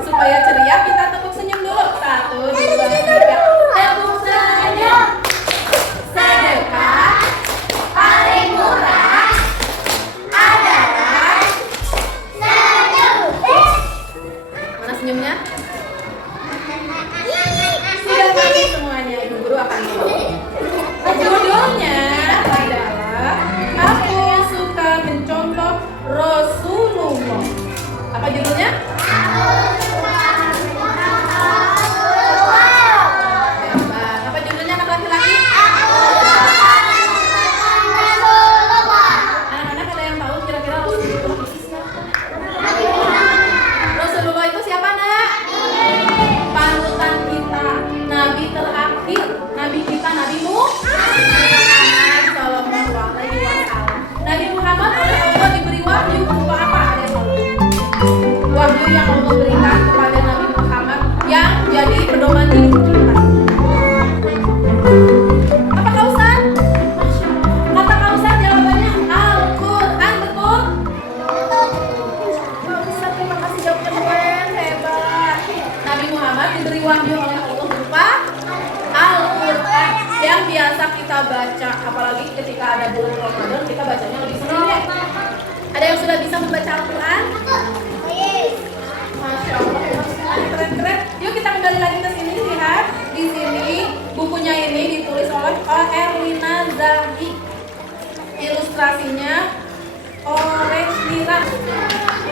Supaya ceria kita tepuk senyum dulu. 1, 2, 3. Tepuk senyum. Sedekah paling murah adalah senyum. Mana senyumnya? Sudah pasti semuanya. Ibu guru akan mulai. Judulnya adalah Aku Suka Mencontoh Rasulullah. Apa judulnya? Apa judulnya anak laki-laki? Anak-anak ada yang tahu kira-kira Rasulullah itu siapa? Rasulullah itu siapa, Nak? Panutan kita, Nabi terakhir, Nabi kita, Nabi Muhammad Sallallahu Alaihi Wasallam. Nabi Muhammad oleh Allah diberi wahyu berupa apa? Ada yang tahu? Wahyu yang Allah berikan kepada Nabi Muhammad yang jadi pedoman hidup kita. Apa Kausan? Kata Kausan jawabannya Al-Quran, betul? Kausan, terima kasih jawabnya keren, hebat. Nabi Muhammad diberi wahyu oleh Allah berupa Al-Quran yang biasa kita baca, apalagi ketika ada bulan Ramadan kita bacanya lebih sering ya. Ada yang sudah bisa membaca Al-Quran? Masya Allah, keren-keren. Yuk kita kembali lagi ke sini, lihat di sini bukunya ini ditulis oleh Erlina Zahi. Ilustrasinya orange merah.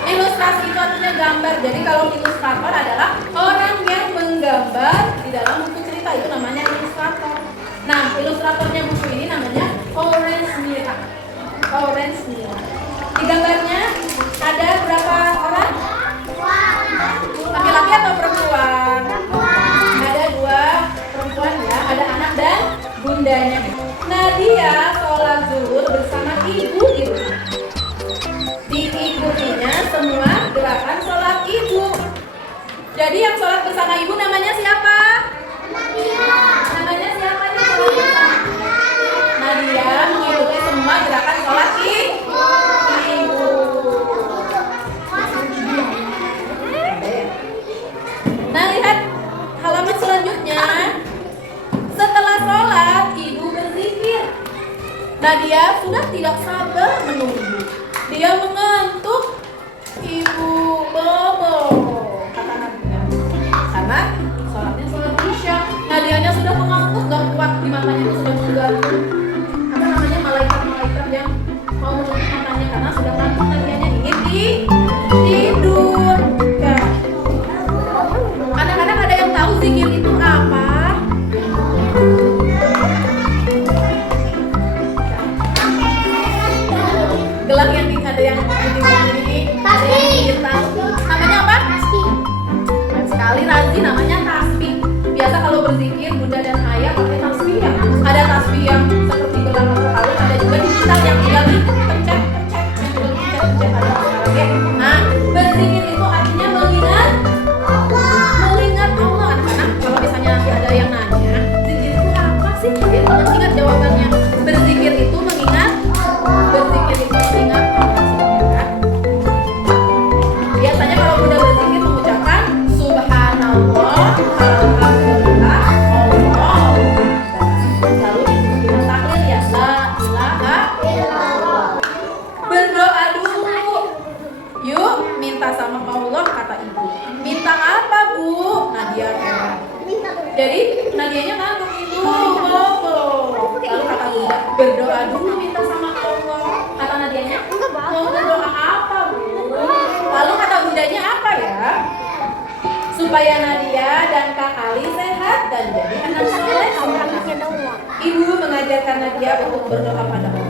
Ilustrasi itu artinya gambar. Jadi kalau ilustrator adalah orang yang menggambar di dalam buku cerita, itu namanya ilustrator. Nah, ilustratornya buku ini namanya Orange Mira. Orange Mira. Di gambarnya ada berapa orang? Laki-laki atau perempuan? Ada 2 perempuan ya, ada anak dan bundanya. Nadia sholat zuhur bersama ibu di rumah. Diikutinya semua gerakan sholat ibu. Jadi yang sholat bersama ibu namanya siapa? Namanya siapa nih? Nadia mengikuti semua gerakan sholat ibu. Nah, lihat halaman selanjutnya. Setelah sholat, ibu berzikir. Nadia sudah tidak sabar menunggu. Dia mengantuk. Ibu bobo, kata Nadia. Karena sholatnya sholat isya. Nadianya sudah mengantuk, gak kuat, di matanya itu sudah mengganggu. Apa namanya, malaikat-malaikat yang mau menutup matanya karena sudah ngantuk. Nadianya ingin tidur. Ya. Anak-anak ada yang tahu zikir itu apa? Gelang yang ada yang ini namanya apa? Tasbih. Sekali Razi namanya tasbih. Biasa kalau berzikir bunda dan ayah pakai tasbih ya. Ada tasbih yang seperti gelang atau kalung, ada juga digital yang tinggal dipencet. Nah, berzikir itu artinya mengingat Allah. Anak-anak kalau misalnya nanti ada yang nanya, zikir itu apa sih? Ya, ingat jawabannya. Berzikir itu mengingat Allah. Biasanya kalau udah berzikir mengucapkan Subhanallah, Alhamdulillah, Allah. Lalu kita tahlil ya, la ilaha illallah. Berdoa dulu. Yuk minta sama Allah, kata ibu. Minta apa, Bu? Nadia heran. Jadi Nadianya ngantuk, ibu bobo. Lalu kata Bunda, berdoa dulu minta sama Allah. Kata Nadianya, mau berdoa apa, Bu? Lalu kata bundanya apa ya? Supaya Nadia dan Kak Ali sehat dan jadi anak soleh. Ibu mengajarkan Nadia untuk berdoa pada Allah.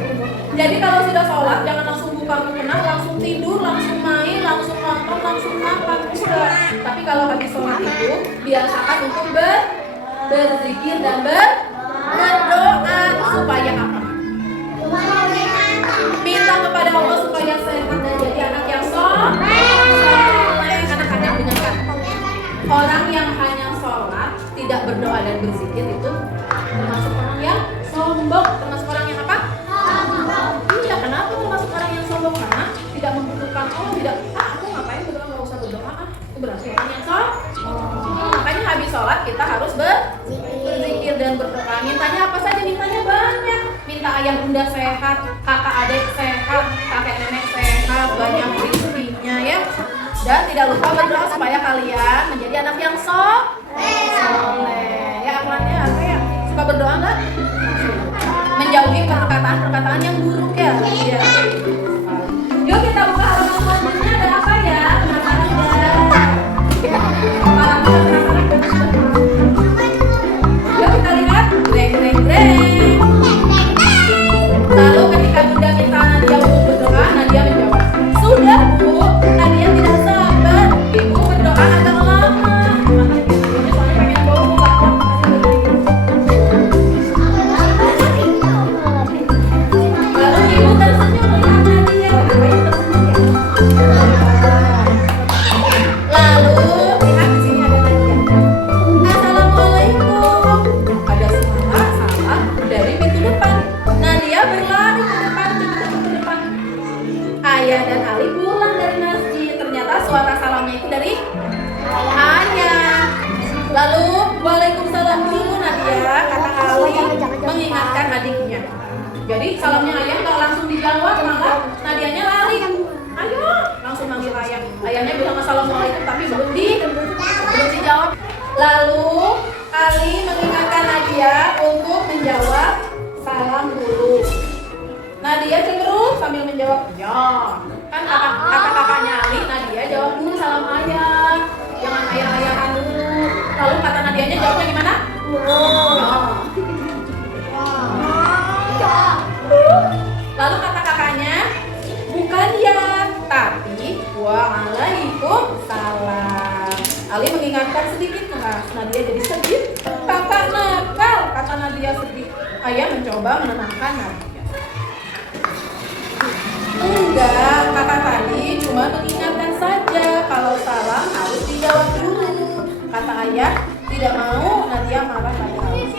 Jadi kalau sudah sholat jangan langsung buka mukena, langsung tidur, langsung main, langsung nonton, langsung makan. Tapi kalau habis sholat itu biasakan untuk berzikir dan berdoa. Supaya apa? Minta kepada Allah supaya sehat dan jadi anak yang soleh. Anak-anak dengarkan. Orang yang hanya sholat tidak berdoa dan berzikir itu termasuk orang yang sombong. Termasuk orang yang apa? Iya, kenapa termasuk orang yang sombong? Karena tidak membutuhkan Allah. Tidak, aku ngapain berdoa, nggak usah berdoa. bunda sehat, kakak adik sehat, kakek nenek sehat, banyak rezekinya ya. Dan tidak lupa berdoa supaya kalian menjadi anak yang soleh. Ya akhlaknya apa ya? Suka berdoa nggak? Menjauhi perkataan-perkataan yang buruk ya. Ya. Yuk kita buka halaman selanjutnya, ada apa ya? Penasaran nggak? Yuk kita lihat. Greng greng greng. Lalu ketika bunda minta Nadia untuk berdoa, Nadia menjawab, sudah bu, Nadia tidak sabar, ibu berdoa agak lama. Soalnya pengen bobo. Lalu ibu tersenyum melihat Nadia. Kenapa ibu tersenyum ya? Lalu lihat di sini ada Nadia. Assalamualaikum. Ada suara salam dari pintu depan. Nadia berlari ke depan, cepet ke depan. Ayah dan Ali pulang dari masjid. Ternyata suara salamnya itu dari ayah. Lalu waalaikumsalam dulu Nadia, kata Ali mengingatkan adiknya. Jadi salamnya ayah nggak langsung dijawab, malah Nadianya lari. Ayo, langsung manggil ayah. Ayahnya bilang assalamualaikum tapi belum dijawab. Lalu Ali mengingatkan Nadia untuk menjawab salam dulu. Nadia cenderung sambil menjawab ya. Kan kata kakaknya Ali, Nadia jawab dulu salam ayah, jangan ayah-ayahan dulu. Lalu kata Nadianya jawabnya gimana? Ya. Lalu kata kakaknya, bukan ya, tapi waalaikumsalam. Ali mengingatkan sedikit keras. Nadia jadi sedih. Kakak nakal, kata Nadia sedih. Ayah mencoba menenangkan Nadia. Enggak, kakak tadi cuma mengingatkan saja kalau salam harus dijawab dulu. Kata ayah, tidak mau Nadia marah pada Ali.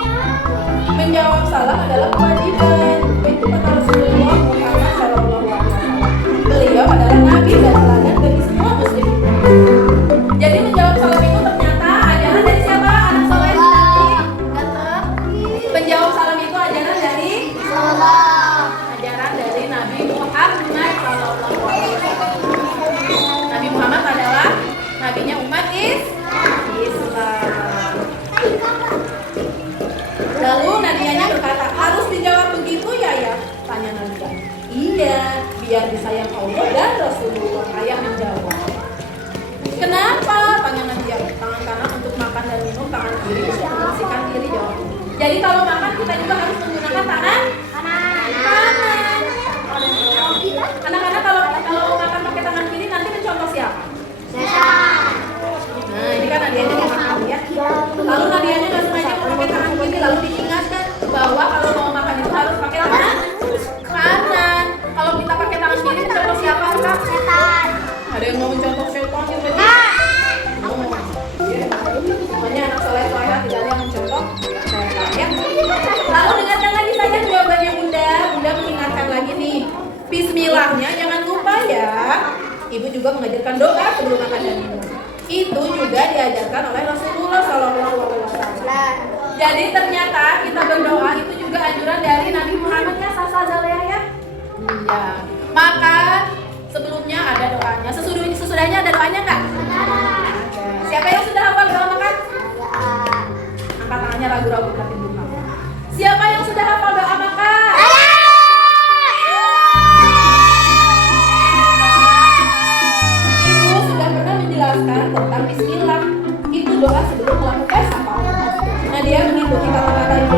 Menjawab salam adalah kewajiban. Itu kata Rasulullah Muhammad SAW. Beliau adalah nabi dan teladan bagi semua muslim. Jadi menjawab salam itu ternyata ajaran dari siapa? Anak soleh tadi. Menjawab salam itu ajaran dari Allah. Ajaran dari Nabi Muhammad SAW. Nabi Muhammad adalah nabinya umat Islam. Lalu Nadianya berkata, harus dijawab begitu ya ya? Tanya Nadia. Iya, biar disayang Allah dan Rasulullah. Ayah menjawab. Kenapa? Tanya Nadia. Tangan kanan untuk makan dan minum, tangan kiri untuk membersihkan diri, jawab. Jadi kalau makan kita juga harus menggunakan tangan kanan. Anak-anak kalau makan pakai tangan kiri nanti mencontoh siapa? Nah ini kan Nadianya mau makan ya. Lalu Nadianya nggak sengaja mau pakai tangan kiri, lalu diingatkan bahwa kalau mau makan itu harus pakai tangan kanan. Kalau kita pakai tangan kiri mencontoh siapa kak? Setan. Ada yang mau mencontoh setan juga? Semuanya anak soleh tidak ada yang mencontoh setan ya. Lalu dengarkan lagi saja jawabannya bunda. Bunda mengingatkan lagi nih. Bismillahnya jangan lupa ya. Ibu juga mengajarkan doa sebelum makan dan minum. Itu juga diajarkan oleh Rasulullah SAW. Jadi ternyata kita berdoa itu juga anjuran dari Nabi Muhammad ya, Sasa Zaleah ya. Ya. Maka sebelumnya ada doanya. Sesudahnya ada doanya nggak? Siapa yang sudah hafal doa makan? Angkat tangannya ragu-ragu tapi belum hafal. Siapa yang sudah hafal doa makan? Ibu sudah pernah menjelaskan tentang Bismillah. Itu doa sebelum melakukan apa? Nadia mengikuti kata-kata ibu